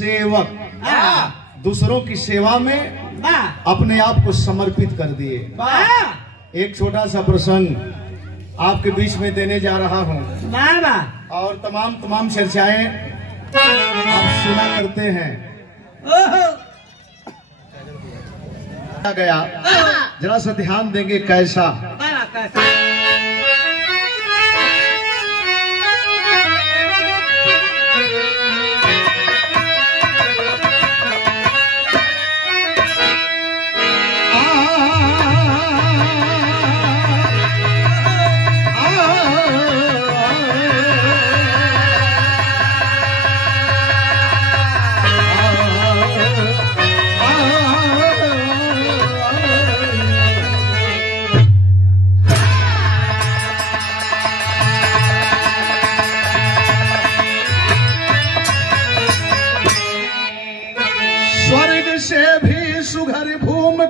सेवक, दूसरों की सेवा में अपने आप को समर्पित कर दिए। एक छोटा सा प्रसंग आपके बीच में देने जा रहा हूँ और तमाम चर्चाएं आप सुना करते हैं। गया जरा सा ध्यान देंगे कैसा।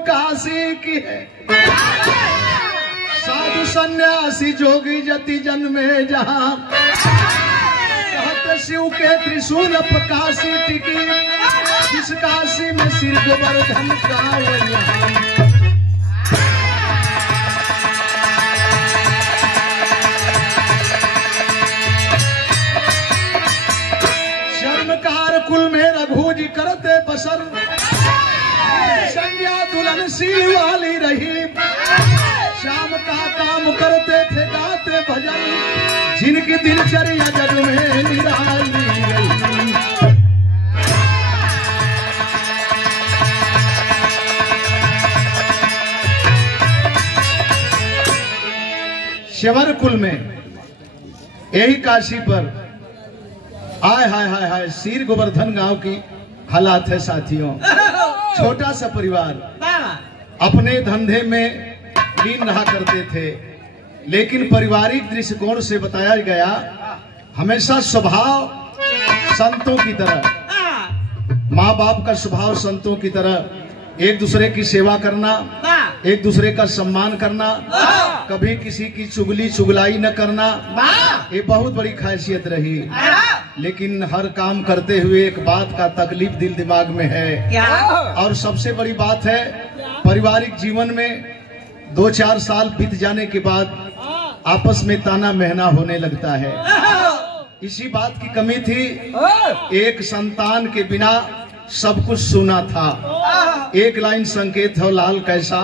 काशी की है साधु सन्यासी जोगी जति जन्मे जहाँ कहते शिव के त्रिशूल प्रकाशी टिकी जिस काशी में सिर गोवर्धन का शर्मकार कुल में रघु जी करते बसर संज्ञा दुल्हनशील वाली रही शाम का काम करते थे गाते भजन जिनकी दिनचर्या जग में निराली रही। शवर कुल में यही काशी पर आय हाय हाय हाय सिर गोवर्धन गांव की हालात है साथियों। छोटा सा परिवार अपने धंधे में लीन रहा करते थे, लेकिन पारिवारिक दृष्टिकोण से बताया गया हमेशा स्वभाव संतों की तरह, माँ बाप का स्वभाव संतों की तरह एक दूसरे की सेवा करना, एक दूसरे का सम्मान करना, कभी किसी की चुगली चुगलाई न करना, ये बहुत बड़ी खासियत रही। लेकिन हर काम करते हुए एक बात का तकलीफ दिल दिमाग में है क्या? और सबसे बड़ी बात है पारिवारिक जीवन में 2-4 साल बीत जाने के बाद आपस में ताना महना होने लगता है। इसी बात की कमी थी, एक संतान के बिना सब कुछ सुना था। एक लाइन संकेत है लाल कैसा।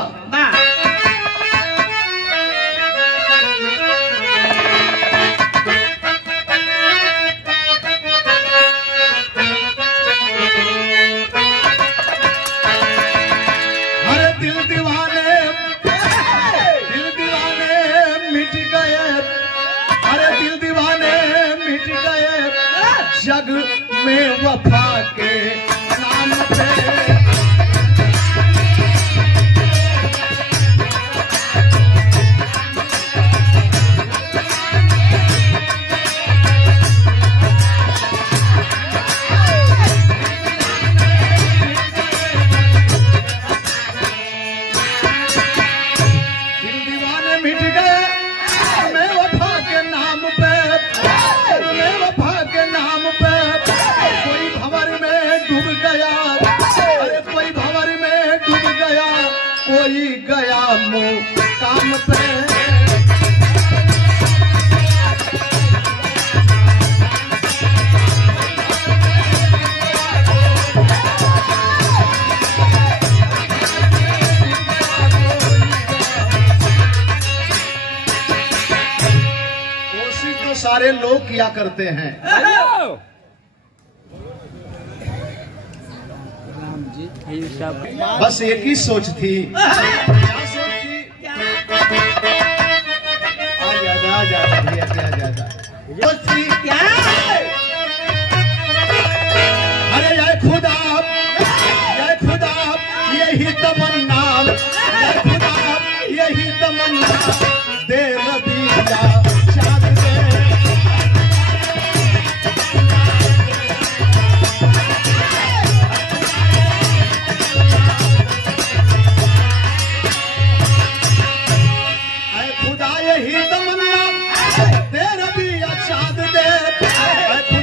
जग में वफा के नाम पे दिल दीवाने मिट गए मैं वफा के नाम पे, मैं वफा के नाम पे कोई भंवर में डूब गया, अरे कोई भंवर में डूब गया, कोई गया मुँह काम पे। कोशिश तो सारे लोग किया करते हैं। बस एक ही सोच थी, क्या सोच थी? सोच थी क्या? अरे या खुदा यही तमन्ना, या खुदा यही तमन्ना दे रबिया चाँद दे। यही तमन्ना दे रबिया चाँद दे।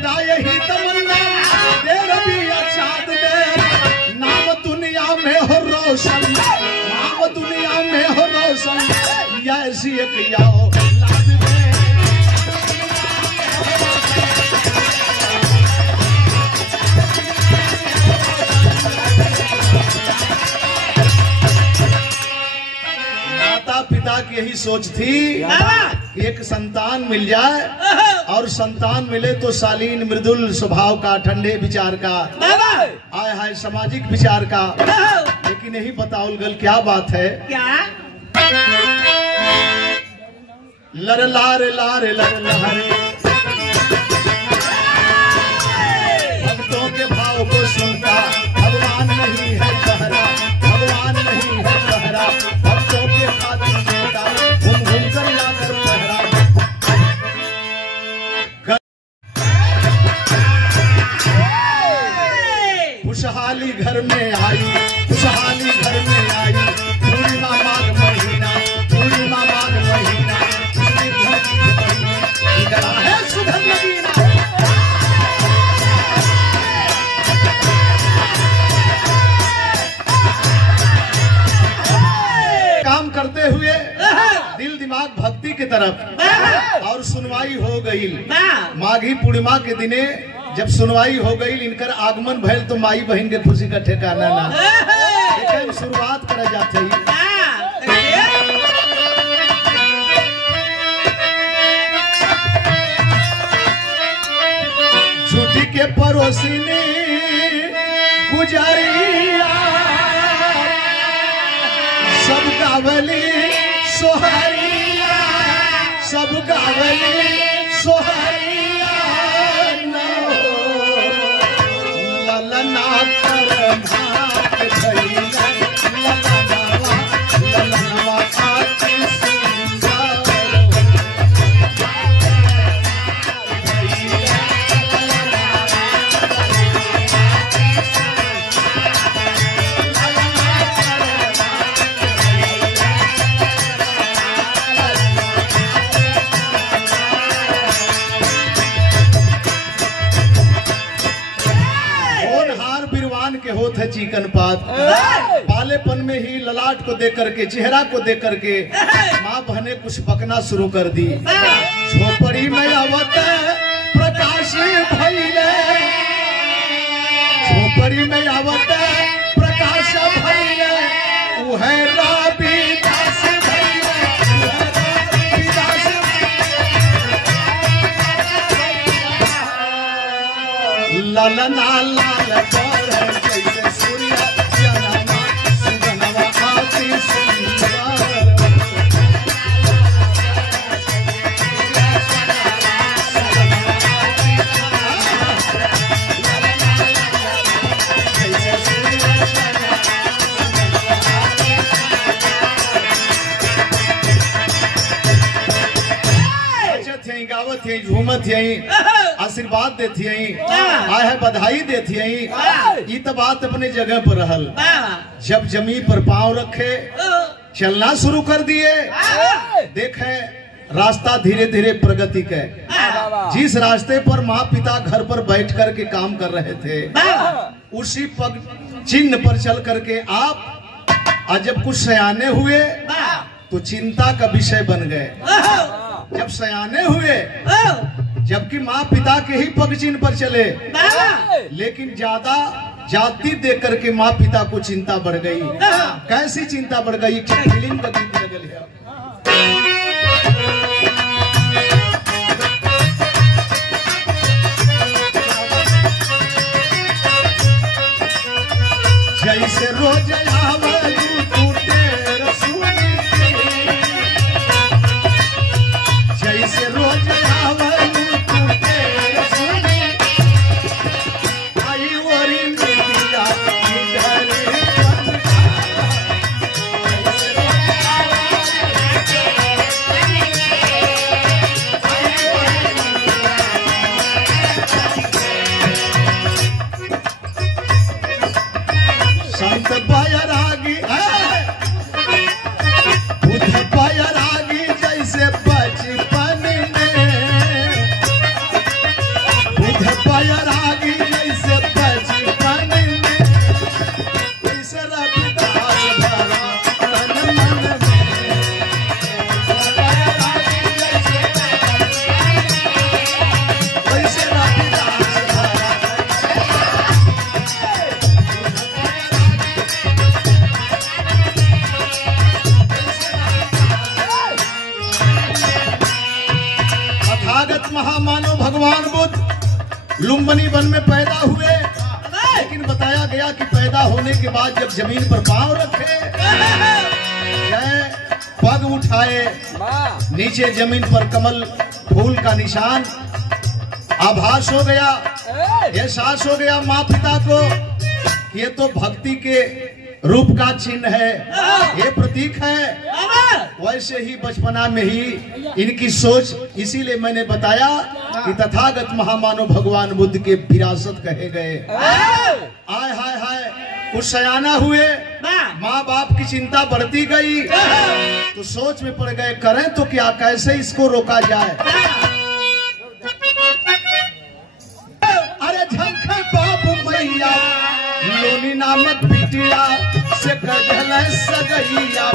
ऐसी एक याओ लाद में माता पिता की यही सोच थी एक संतान मिल जाए और संतान मिले तो शालीन मृदुल स्वभाव का, ठंडे विचार का, आय हाय सामाजिक विचार का। लेकिन यही बताओ गल क्या बात है, क्या लर लारे लारे लर लहरे भक्तों के भाव को सुनता भगवान नहीं है कहरा, भगवान नहीं है कहरा, भक्तों के खातिर सुनता घूम घूम कर लाकर पहरा। खुशहाली घर में आई, खुशहाली घर में आई, पूर्णिमा माघ महीना, पूर्णिमा माघ महीना, है सुधर नगीना। काम करते हुए दिल दिमाग भक्ति की तरफ और सुनवाई हो गई। माघी पूर्णिमा के दिने जब सुनवाई हो गई, इनकर आगमन भैल तो माई बहन के खुशी का ठिकाना ना। लेकिन शुरुआत करा जाते ही छुट्टी के पड़ोसी ने गुजारिया सब गावली सोहरिया, सब गावली सोहरिया ललना कर भात भैया ललनवा ललनवा खाती सुंदर के होत है चिकन पात। बालेपन में ही ललाट को देख करके, चेहरा को देख करके माँ बहने कुछ पकना शुरू कर दी। झोपड़ी में आवत प्रकाश भइले, झोपड़ी में आवत प्रकाश भइले, वह रविदास भइले, रविदास ललना लाल कर जैसे सूर्य जनमा सुगनवा आती सुंदर। गावत है, झूमत है, आशीर्वाद देती आय है, बधाई देती ये तो बात अपने जगह पर रहल। जब जमी पर पांव रखे चलना शुरू कर दिए, देखे रास्ता धीरे धीरे प्रगति के। जिस रास्ते पर माँ पिता घर पर बैठ कर के काम कर रहे थे, उसी पग चिन्ह पर चल करके आप जब कुछ सयाने हुए तो चिंता का विषय बन गए। जब सयाने हुए, जबकि माँ पिता के ही पग चिन्ह पर चले, लेकिन ज्यादा जाति देख करके माँ पिता को चिंता बढ़ गई। कैसी चिंता बढ़ गई? फिल्म का गीत लगल है। जैसे रोज आवलू टूटे रसूली, जैसे रोज आवलू टूटे रसूली, आई वरी मिलिया इधर संत बैरागी बुद्ध बैरागी जैसे बचपन में तथागत महामानव भगवान बुद्ध लुम्बिनी वन में पैदा हुए, लेकिन बताया गया कि पैदा होने के बाद जब जमीन पर पांव रखे, पग उठाए, नीचे जमीन पर कमल फूल का निशान आभास हो गया, एहसास हो गया माँ पिता को, ये तो भक्ति के रूप का चिन्ह है, ये प्रतीक है। वैसे ही बचपना में ही इनकी सोच, इसीलिए मैंने बताया कि तथागत महामानव भगवान बुद्ध के विरासत कहे गए। आय हाय हाय, कुछ सयाना हुए, माँ बाप की चिंता बढ़ती गई, तो सोच में पड़ गए करें तो क्या, कैसे इसको रोका जाए। अरे झंखे बाबू मैया लोनी नामक बिटिया से कर सगैया,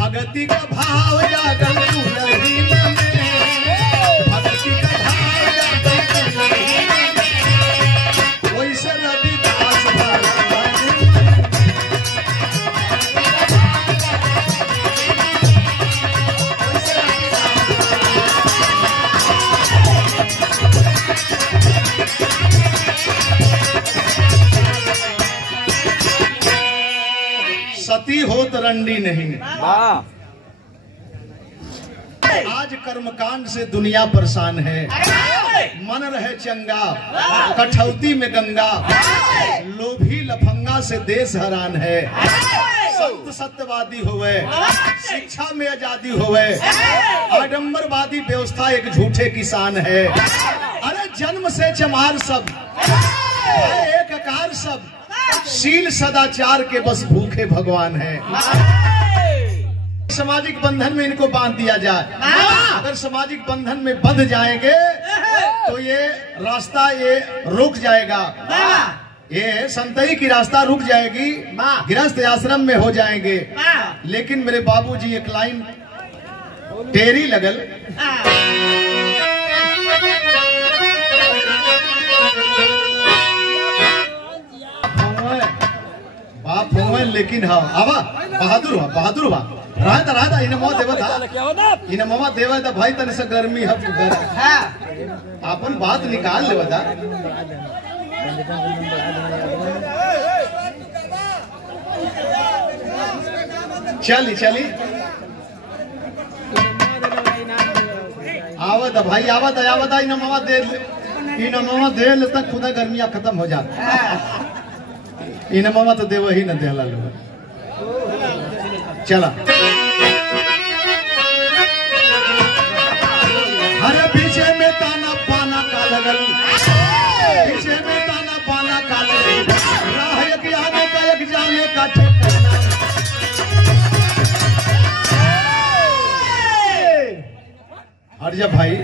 भगती का भाव जागल दुलहीन में, भगती का भाव जागल दुलहीन में, वैसे रविदास सती होत रंडी नहीं। आज कर्मकांड से दुनिया परेशान है, मन रहे चंगा, कठौती में गंगा, लोभी लफंगा से देश हैरान है। संत सत्यवादी होवे, शिक्षा में आजादी होवे, आडंबरवादी व्यवस्था एक झूठे किसान है। अरे जन्म से चमार सब, एक आकार सब, शील सदाचार के बस भूखे भगवान हैं। सामाजिक बंधन में इनको बांध दिया जाए, अगर सामाजिक बंधन में बंध जाएंगे तो ये रास्ता ये रुक जाएगा, ये संतई की रास्ता रुक जाएगी, गृहस्थ आश्रम में हो जाएंगे। लेकिन मेरे बाबूजी एक लाइन टेरी लगल, बाप हुए लेकिन हाँ आवा बहादुर हुआ, बहादुर हुआ, राहता राहता इन मवा देवा था, इन मवा देवा था भाई, तन से गर्मी है, अपन बात निकाल ले बता। चली चली आवत भाई, आवत आवत इन मवा दे ले तक खुदा गर्मिया खत्म हो जाता, इन मामा तो देव ही न देला लोग। चला अरे पीछे में ताना पाना का लगल, पीछे में ताना पाना का लगल, राह एक आने का एक जाने का ठिकाना। हट जा भाई,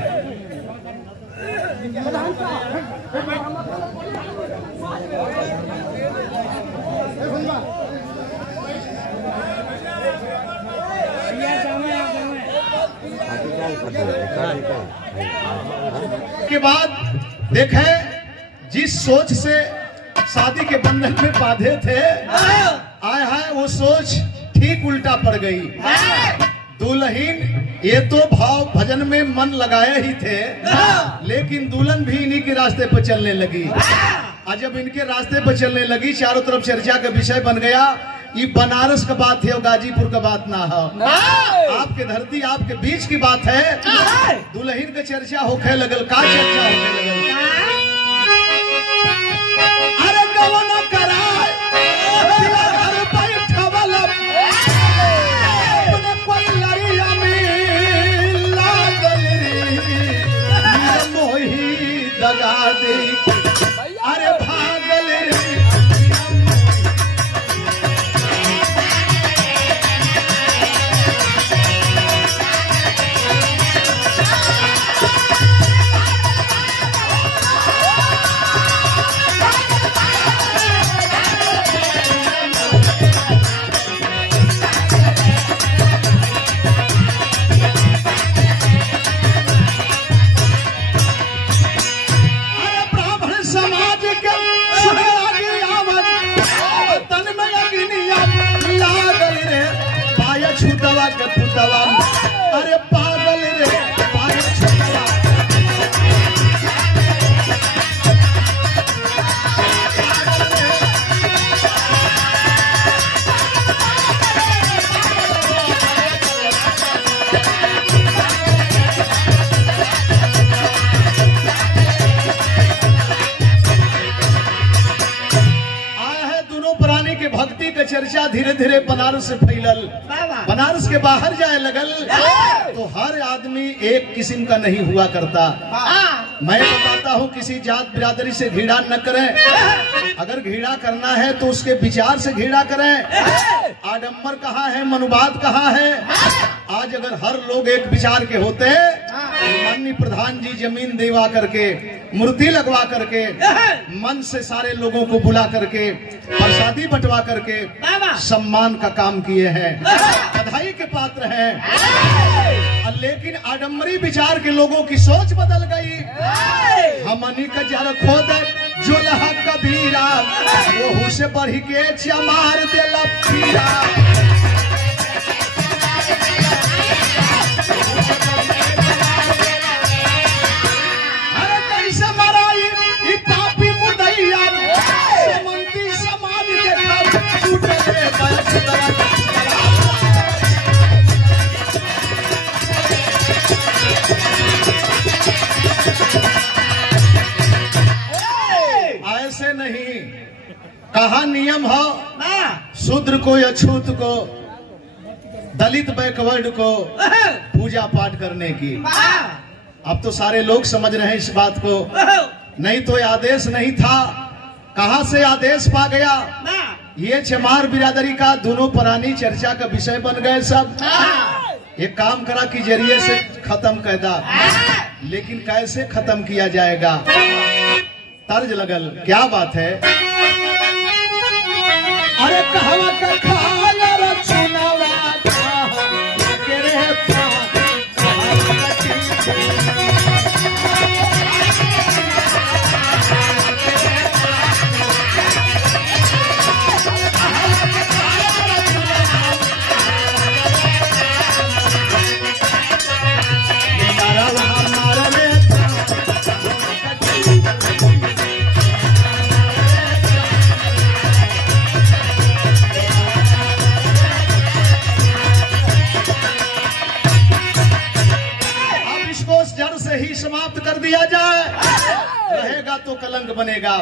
के बाद देखे जिस सोच से शादी के बंधन में बांधे थे, आए हाय वो सोच ठीक उल्टा पड़ गई। दुल्हन ये तो भाव भजन में मन लगाए ही थे, लेकिन दुल्हन भी इन्हीं के रास्ते पर चलने लगी। और जब इनके रास्ते पर चलने लगी, चारों तरफ चर्चा का विषय बन गया। ये बनारस का बात है और गाजीपुर का बात ना हो, आपके धरती आपके बीच की बात है। दुल्हन का चर्चा होके लगल, का चर्चा होके लगल, अरे गवना कराए घर बैठवल, अपने कोई लड़िया में लागल रे, मोही दगा दे, अरे भागल रे। ब्राह्मण धीरे बनारस से फैलल, बनारस के बाहर जाए लगल तो हर आदमी एक किस्म का नहीं हुआ करता। मैं बताता हूँ किसी जात बिरादरी से घृणा न करें, अगर घृणा करना है तो उसके विचार से घृणा करें। आडम्बर कहाँ है, मनुवाद कहाँ है? आज अगर हर लोग एक विचार के होते माननीय प्रधान जी जमीन दिवा करके, मूर्ति लगवा करके, मन से सारे लोगों को बुला करके, प्रसादी बंटवा करके सम्मान का काम किए हैं, बधाई के पात्र हैं। लेकिन आडम्बरी विचार के लोगों की सोच बदल गई। हमनी का जर खोद जो लहा कबीरा वो से बढ़ के चमार दे लफीरा। अरे कैसे मराई ई पापी मुदैया समंती समाज देखा टूटे बस दरा। ऐसे नहीं, कहा नियम हो शूद्र को या छूत को, दलित बैकवर्ड को पूजा पाठ करने की। अब तो सारे लोग समझ रहे हैं इस बात को, नहीं तो आदेश नहीं था, कहां से आदेश पा गया। ये चमार बिरादरी का दोनों पुरानी चर्चा का विषय बन गए सब। एक काम करा कि जरिए से खत्म कर दा, लेकिन कैसे खत्म किया जाएगा? तर्ज लगल, क्या बात है? अरे कहवा का खाया चुनावा ही समाप्त कर दिया जाए, रहेगा तो कलंक बनेगा।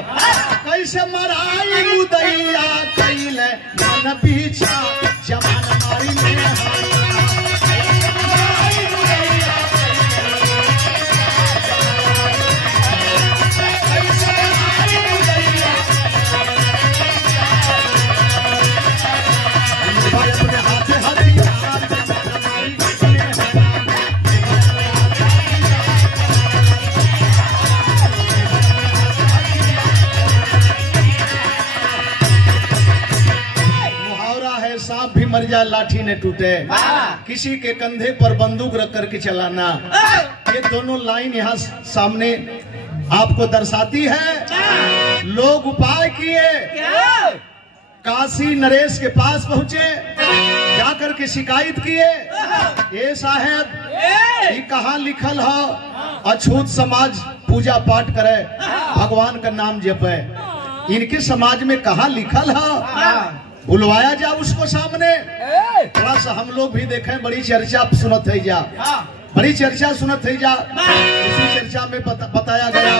कैसे मराई मुदैया कैले मन पीछा जमान मारी में मर जाए लाठी ने टूटे, किसी के कंधे पर बंदूक रख करके चलाना, ये दोनों लाइन यहाँ सामने आपको दर्शाती है। लोग उपाय किए, काशी नरेश के पास पहुंचे, जाकर के शिकायत किए, ये साहब ये कहाँ लिखल है अछूत समाज पूजा पाठ करे, भगवान का नाम जपे, इनके समाज में कहाँ लिखल है? बुलवाया जा उसको सामने, थोड़ा सा हम लोग भी देखें। बड़ी चर्चा सुनत है जा, बड़ी चर्चा सुनत है जा। इसी चर्चा में बताया गया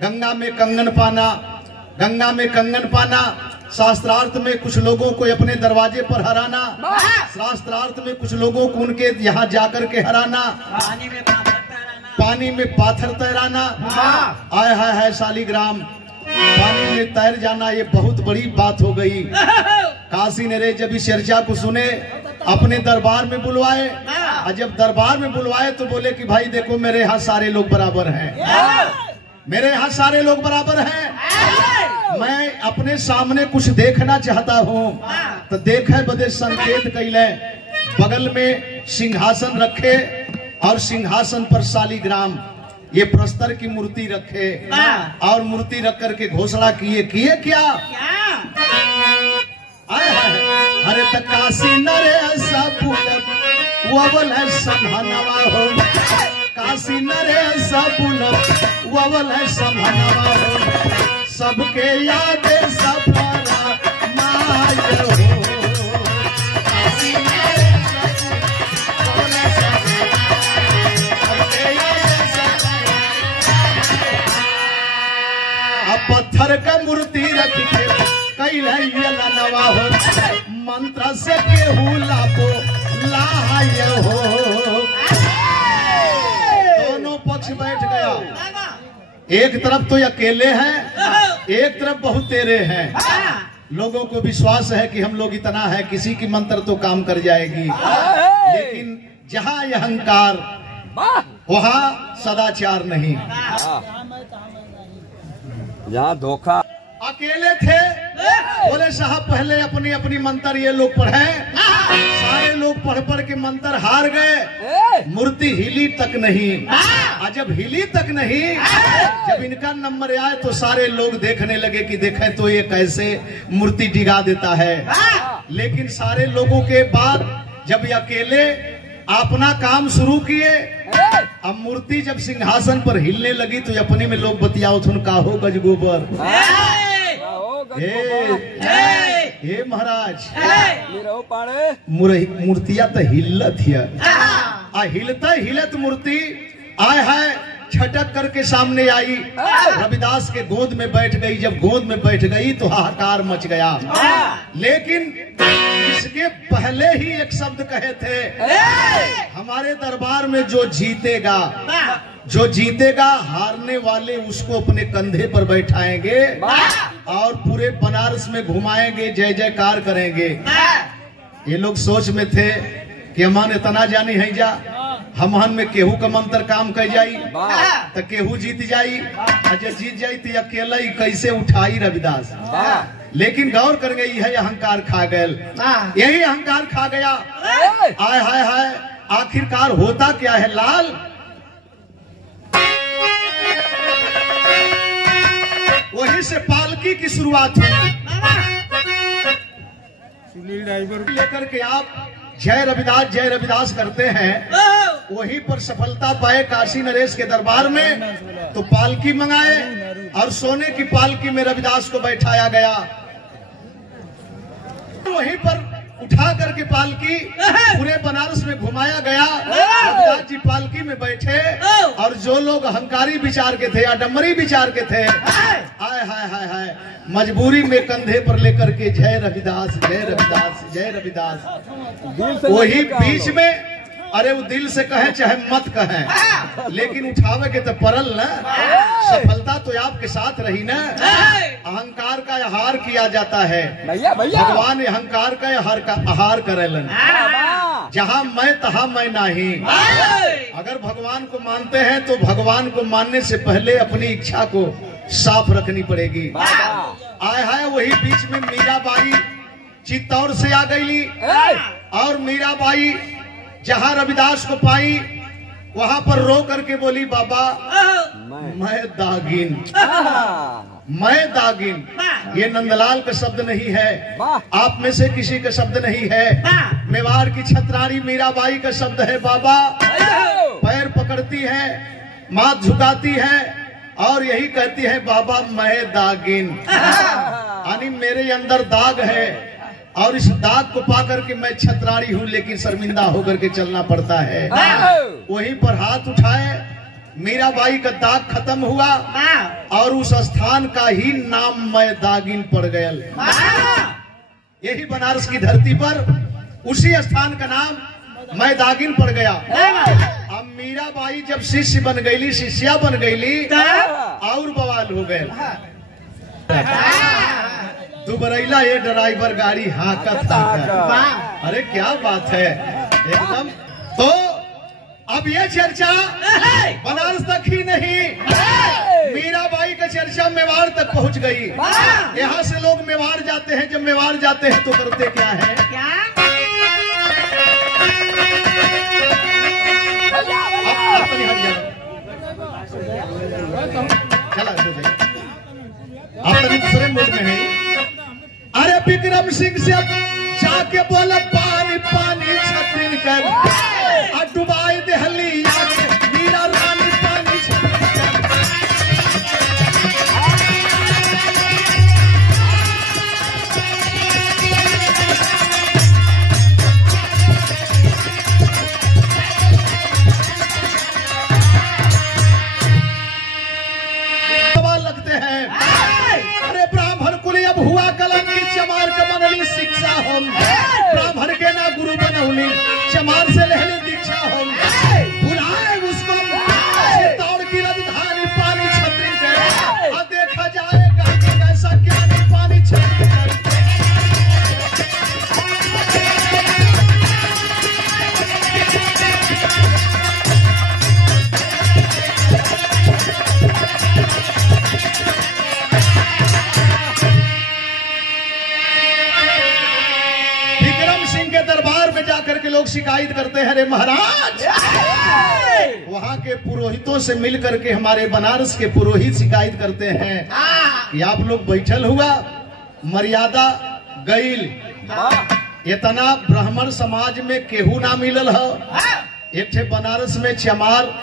गंगा में कंगन पाना, गंगा में कंगन पाना, शास्त्रार्थ में कुछ लोगों को अपने दरवाजे पर हराना, शास्त्रार्थ में कुछ लोगों को उनके यहाँ जाकर के हराना, पानी में पाथर तैराना। आय हाय हाय शालीग्राम, पानी में तैर जाना ये बहुत बड़ी बात हो गई। काशी नरेश जब इस चर्चा को सुने अपने दरबार में बुलवाए, और जब दरबार में बुलवाए तो बोले कि भाई देखो मेरे यहाँ सारे लोग बराबर हैं, मेरे यहाँ सारे लोग बराबर हैं, मैं अपने सामने कुछ देखना चाहता हूँ। तो देखे बदे संकेत कैले, बगल में सिंहासन रखे और सिंहासन पर शालीग्राम ये प्रस्तर की मूर्ति रखे, और मूर्ति रख करके घोषणा किए क्या? अरे तक काशी नरेश वो बोले संभनवा हो, काशी नरेश वो बोले संभनवा हो, सबके याद सफरा माय हो। पत्थर का मूर्ति रख के कैला नवा हो, मंत्र से केहू लापो लाय हो। दोनों पक्ष बैठ गया, एक तरफ तो अकेले हैं, एक तरफ बहुत तेरे हैं। लोगों को विश्वास है कि हम लोग इतना है, किसी की मंत्र तो काम कर जाएगी। लेकिन जहां यह अहंकार वहां सदाचार नहीं। जहाँ धोखा। अकेले थे, बोले साहब पहले अपनी अपनी मंत्र ये लोग पढ़े। सारे लोग पढ़ पढ़ के मंत्र हार गए, मूर्ति हिली तक नहीं। और जब हिली तक नहीं, जब इनका नंबर आए तो सारे लोग देखने लगे कि देखें तो ये कैसे मूर्ति डिगा देता है। लेकिन सारे लोगों के बाद जब ये अकेले अपना काम शुरू किए, अब मूर्ति जब सिंहासन पर हिलने लगी तो अपने में लोग बतियाओ थुन का हो गज गोबर। हे महाराज, मूर्तिया तो हिलत है, हिलता हिलत मूर्ति आय है छटक करके सामने आई, रविदास के गोद में बैठ गई। जब गोद में बैठ गई तो हाहाकार मच गया। लेकिन इसके पहले ही एक शब्द कहे थे, हमारे दरबार में जो जीतेगा हारने वाले उसको अपने कंधे पर बैठाएंगे और पूरे बनारस में घुमाएंगे, जय जयकार करेंगे। ये लोग सोच में थे कि हमान इतना जानी है जा, हमहन में केहू का मंत्र काम कर जाई तो केहू जीत जाई, अजय जीत जाई तो अकेला ही कैसे उठाई रविदास। लेकिन गौर कर गई है, अहंकार खा गया। यही अहंकार खा गया। आय हाय हाय, आखिरकार होता क्या है लाल? वहीं से पालकी की शुरुआत हुई। सुनील ड्राइवर लेकर के आप जय रविदास करते हैं, वहीं पर सफलता पाए काशी नरेश के दरबार में। तो पालकी मंगाए और सोने की पालकी में रविदास को बैठाया गया। वहीं पर उठा करके पालकी पूरे बनारस में घुमाया गया। रविदास जी पालकी में बैठे और जो लोग अहंकारी विचार के थे, आडम्बरी विचार के थे, हाय हाय हाय हाय, मजबूरी में कंधे पर लेकर के जय रविदास जय रविदास जय रविदास। वही बीच में, अरे वो दिल से कहे चाहे मत कहे, लेकिन उठावे के तो परल ना, सफलता तो आपके साथ रही ना। अहंकार का आहार किया जाता है, भगवान अहंकार का आहार करेलन। जहाँ मैं तहाँ मैं नहीं। अगर भगवान को मानते हैं तो भगवान को मानने से पहले अपनी इच्छा को साफ रखनी पड़ेगी। आय हाय, वही बीच में मीराबाई चित्तौड़ से आ गई और मीराबाई जहाँ रविदास को पाई वहां पर रो करके बोली, बाबा मैं दागिन, मैं दागिन। ये नंदलाल का शब्द नहीं है, आप में से किसी का शब्द नहीं है, मेवाड़ की छत्राणी मीराबाई का शब्द है। बाबा पैर पकड़ती है, माथ झुकाती है और यही कहती है, बाबा मैं दागिन, यानी मेरे अंदर दाग है और इस दाग को पाकर के मैं छत्राणी हूँ, लेकिन शर्मिंदा होकर के चलना पड़ता है। वहीं पर हाथ उठाए, मीराबाई का दाग खत्म हुआ और उस स्थान का ही नाम मैं दागिन पड़ गया। यही बनारस की धरती पर उसी स्थान का नाम मैं दागिन पड़ गया। अब मीराबाई जब शिष्य बन गई, शिष्या बन गई और बवाल हो गए। दुबरैला ये ड्राइवर गाड़ी हाकत हाकत, अरे क्या बात है एकदम। तो अब ये चर्चा बनारस तक ही नहीं, मीराबाई का चर्चा मेवाड़ तक पहुंच गई। यहाँ से लोग मेवाड़ जाते हैं, जब मेवाड़ जाते हैं तो करते क्या है, चला आप दूसरे मूड में है। अरे विक्रम सिंह से जाके बोला, पानी पानी छतरीन कर डुबाई दहली मीरा रानी पानी सवाल लगते हैं। अरे ब्राह्मण कुल अब हुआ कलंकी, चमार का मनली शिक्षा हम शिकायत करते हैं, अरे महाराज वहां के पुरोहितों से मिल करके हमारे बनारस के पुरोहित शिकायत करते हैं कि आप लोग बैठल हुआ मर्यादा गईल, इतना ब्राह्मण समाज में केहू ना मिलल है। एक थे बनारस में चमार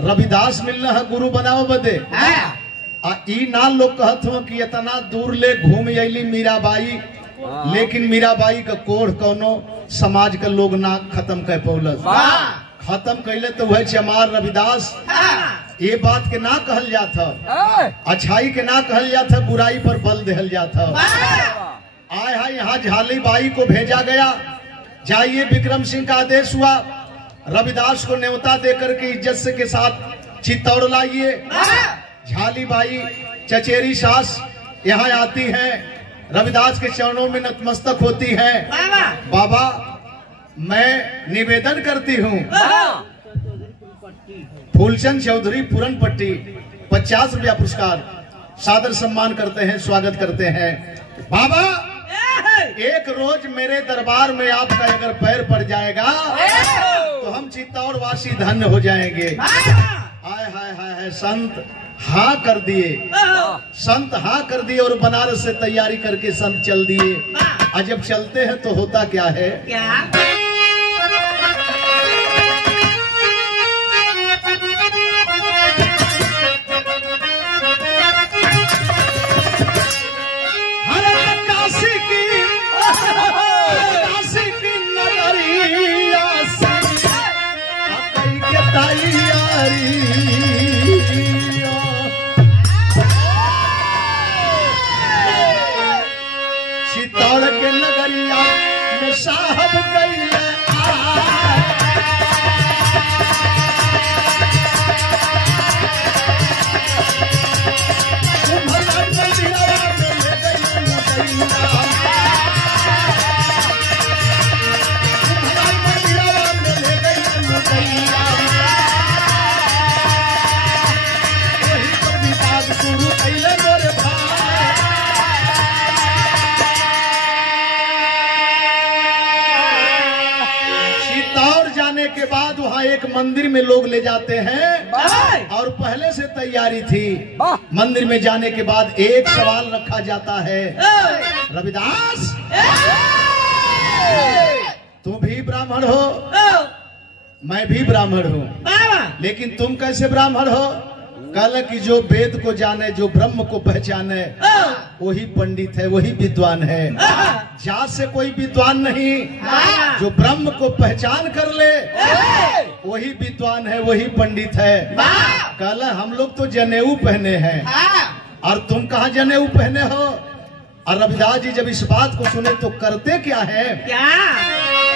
रविदास मिलना है गुरु बनाओ बदे, ई ना लोग कहत हो कि इतना दूर ले घूम अली मीराबाई, लेकिन मीराबाई का कोढ़ कोनो समाज का लोग ना खत्म कर पौलस, खत्म कैले तो वह चमार रविदास। ये बात के ना कहल जाता, अच्छाई के ना कहल जाता, बुराई पर बल देहल जाता। आए है यहाँ झाली बाई को भेजा गया, जाइए विक्रम सिंह का आदेश हुआ, रविदास को न्योता देकर के इज्जत से के साथ चित्तौड़ लाइए। झाली बाई चचेरी सास यहाँ आती हैं, रविदास के चरणों में नतमस्तक होती हैं। बाबा मैं निवेदन करती हूँ, फूलचंद चौधरी पूरनपट्टी 50 रुपया पुरस्कार सादर सम्मान करते हैं, स्वागत करते हैं। बाबा एक रोज मेरे दरबार में आपका अगर पैर पड़ जाएगा तो हम चित्तौड़ वासी धन्य हो जाएंगे। हाय हाय हाय हाय, संत हाँ कर दिए, संत हाँ कर दिए और बनारस से तैयारी करके संत चल दिए। और जब चलते हैं तो होता क्या है, चित्तौड़ के नगरिया में साहब गई के बाद वहाँ एक मंदिर में लोग ले जाते हैं और पहले से तैयारी थी। मंदिर में जाने के बाद एक सवाल रखा जाता है, रविदास तुम भी ब्राह्मण हो, मैं भी ब्राह्मण हूँ, लेकिन तुम कैसे ब्राह्मण हो? कल कि जो वेद को जाने, जो ब्रह्म को पहचाने वही पंडित है, वही विद्वान है। जात से कोई विद्वान नहीं, जो ब्रह्म को पहचान कर ले वही विद्वान है, वही पंडित है। कल हम लोग तो जनेऊ पहने हैं और तुम कहाँ जनेऊ पहने हो? और रविदास जी जब इस बात को सुने तो करते क्या है?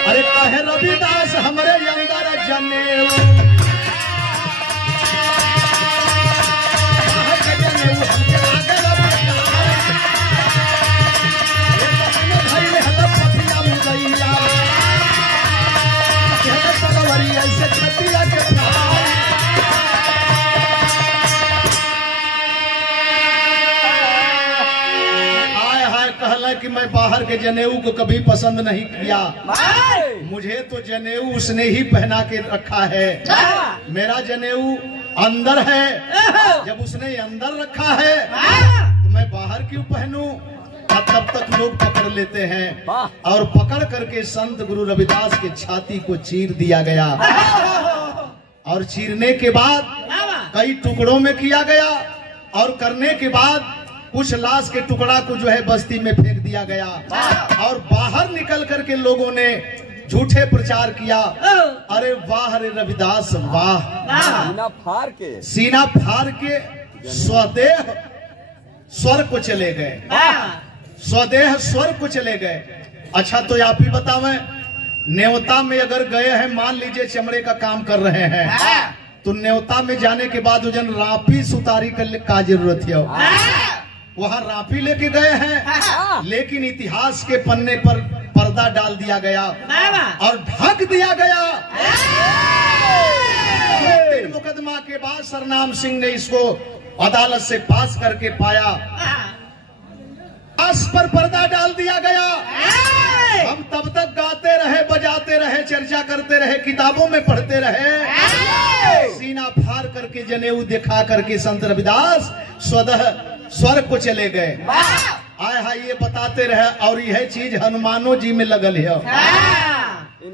अरे कहे रविदास हमारे अंदर जनेऊ कि मैं बाहर के जनेऊ को कभी पसंद नहीं किया, मुझे तो जनेऊ उसने ही पहना के रखा है। मेरा जनेऊ अंदर है, जब उसने अंदर रखा है तो मैं बाहर क्यों पहनूं? तब तक लोग पकड़ लेते हैं और पकड़ करके संत गुरु रविदास के छाती को चीर दिया गया और चीरने के बाद कई टुकड़ों में किया गया और करने के बाद कुछ लाश के टुकड़ा को जो है बस्ती में फेंक दिया गया और बाहर निकल करके लोगों ने झूठे प्रचार किया। अरे वाह रे रविदास वाह, सीना फाड़ के स्वदेह स्वर को चले गए, स्वदेह स्वर को चले गए। अच्छा तो आप ही बतावें, न्योता में अगर गए हैं, मान लीजिए चमड़े का काम कर रहे हैं, तो न्योता में जाने के बाद उजन रापी सुतारी का जरूरत है, वहाँ रापी लेके गए हैं, लेकिन इतिहास के पन्ने पर पर्दा डाल दिया गया और ढक दिया गया। मुकदमा के बाद सरनाम सिंह ने इसको अदालत से पास करके पाया, पास पर पर्दा डाल दिया गया। हम तब तक गाते रहे, बजाते रहे, चर्चा करते रहे, किताबों में पढ़ते रहे, सीना फाड़ करके जनेऊ दिखा करके संत रविदास स्वतः स्वर्ग को चले गए। आय हाय ये बताते रहे। और यह चीज हनुमानो जी में लगल है,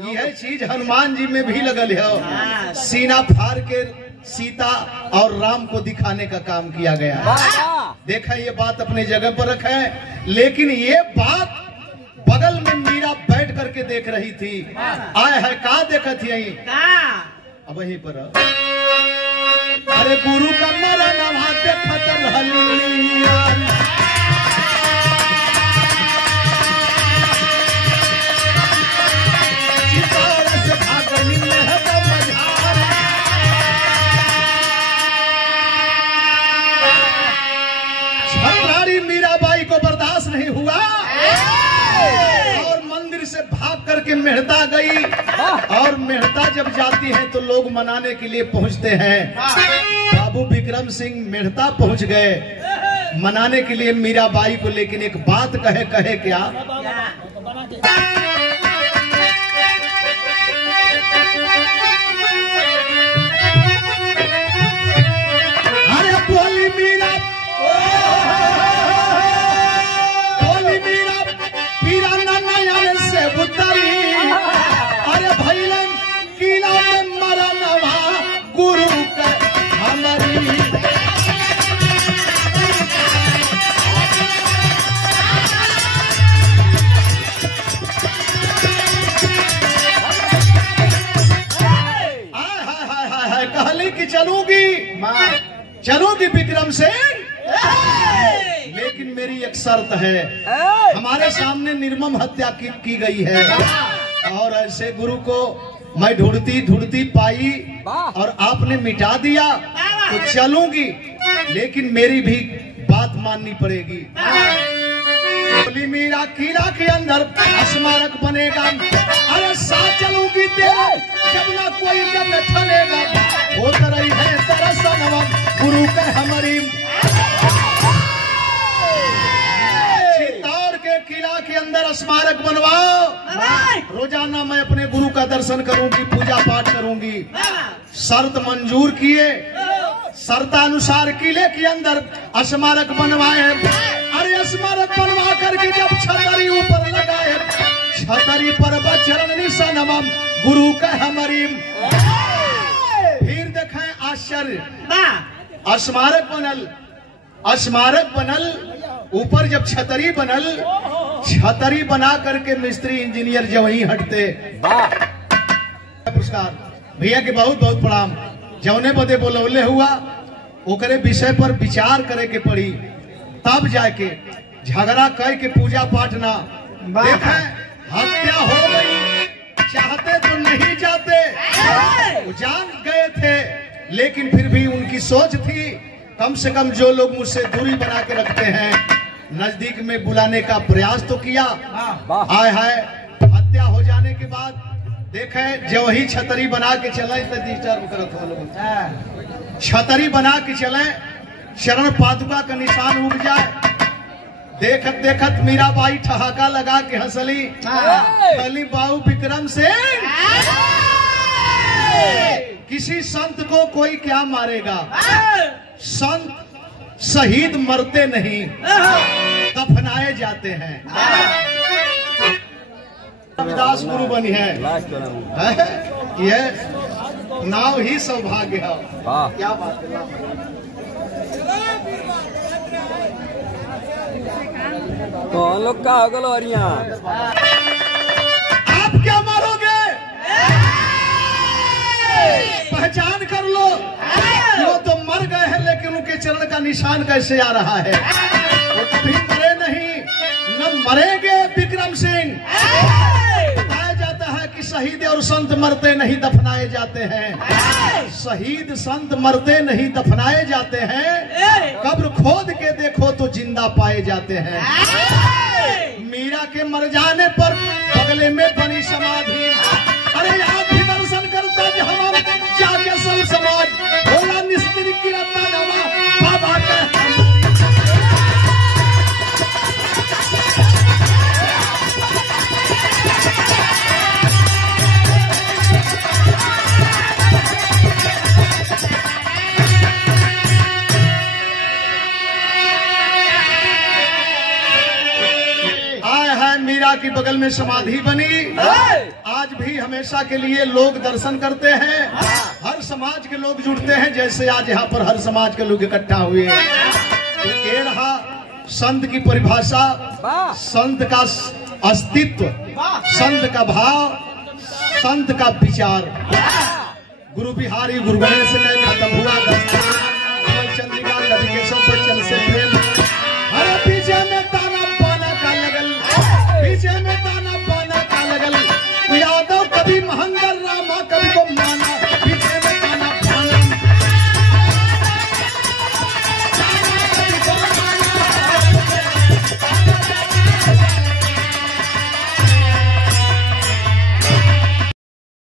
यह चीज हनुमान जी में भी लगल है। सीना फाड़ के सीता और राम को दिखाने का काम किया गया। देखा ये बात अपने जगह पर रखे, लेकिन ये बात बगल में मीरा बैठ करके देख रही थी। आय है का देखत थी अब वहीं पर, अरे गुरु का मरण देखत रहलिया, मीराबाई को बर्दाश्त नहीं हुआ और मंदिर से भाग करके मेहता गई। और मेहता जब जाती है तो लोग मनाने के लिए पहुंचते हैं। बाबू विक्रम सिंह मेहता पहुंच गए मनाने के लिए मीराबाई को, लेकिन एक बात कहे क्या, अरे बोली मीरा, से उतरी, अरे भैलन किला में मरनवा गुरु का हमारी। हाय कहली कि चलूंगी विक्रम सिंह, लेकिन मेरी एक शर्त है। हमारे सामने निर्मम हत्या की गई है और ऐसे गुरु को मैं ढूंढती पाई और आपने मिटा दिया, तो चलूंगी, लेकिन मेरी भी बात माननी पड़ेगी। बोली मीरा किला के अंदर स्मारक बनेगा, अरे साथ चलूंगी तेरे जब ना कोई जब ठनेगा, हो रही है तरसनवा गुरु का हमारी। किला के अंदर स्मारक बनवाओ, रोजाना मैं अपने गुरु का दर्शन करूंगी, पूजा पाठ करूंगी। शर्त मंजूर किए, शर्तानुसार किले के अंदर स्मारक बनवाए। अरे स्मारक बनवा करके जब छतरी ऊपर लगाए, छतरी पर चरण निशानवा गुरु का हमारी। फिर देखें आश्चर्य, स्मारक बनल, ऊपर जब छतरी बनल, छतरी बना करके मिस्त्री इंजीनियर जब वहीं हटते। पुरस्कार भैया के बहुत बहुत प्रणाम। जौने बदे बोलौले हुआ ओकरे विषय पर विचार करे के पड़ी, तब जाके झगड़ा कह के पूजा पाठ ना। देखें हत्या हो गई, चाहते तो नहीं जाते, वो जान गए थे, लेकिन फिर भी उनकी सोच थी कम से कम जो लोग मुझसे दूरी बना के रखते हैं नजदीक में बुलाने का प्रयास तो किया। आय हाय हत्या हो जाने के बाद देखे जो वही छतरी बना के चले, डिस्टर्ब करत हो लोग, छतरी बना के चले, शरण पादुका का निशान उग जाए। देखत देखत मीराबाई ठहाका लगा के हंसली, कहली बाबू विक्रम सिंह, किसी संत को कोई क्या मारेगा, संत शहीद मरते नहीं दफनाए जाते हैं। रविदास गुरु बनी है, यह नाव ही सौभाग्य है। क्या बात है, तो हम लोग का हो गलो अरिया, आप क्या मारोगे, पहचान कर लो। वो तो मर गए हैं, लेकिन उनके चरण का निशान कैसे आ रहा है, वो कभी मरे नहीं, न मरेंगे विक्रम सिंह। बताया जाता है कि शहीद और संत मरते नहीं दफनाए जाते हैं, शहीद संत मरते नहीं दफनाए जाते हैं, कब्र खोद के देखो तो जिंदा पाए जाते हैं। मीरा के मर जाने पर बगले में बनी समाधि, अरे आप भी दर्शन करते हम जाके सब समाज होला निस्त्री की रत्नवा बाबा का। की बगल में समाधि बनी। आज भी हमेशा के लिए लोग दर्शन करते हैं, हर समाज के लोग जुड़ते हैं, जैसे आज यहाँ पर हर समाज के लोग इकट्ठा हुए। तो ये रहा संत की परिभाषा, संत का अस्तित्व, संत का भाव, संत का विचार। गुरु बिहारी गुरु गणेश ने खत्म हुआ।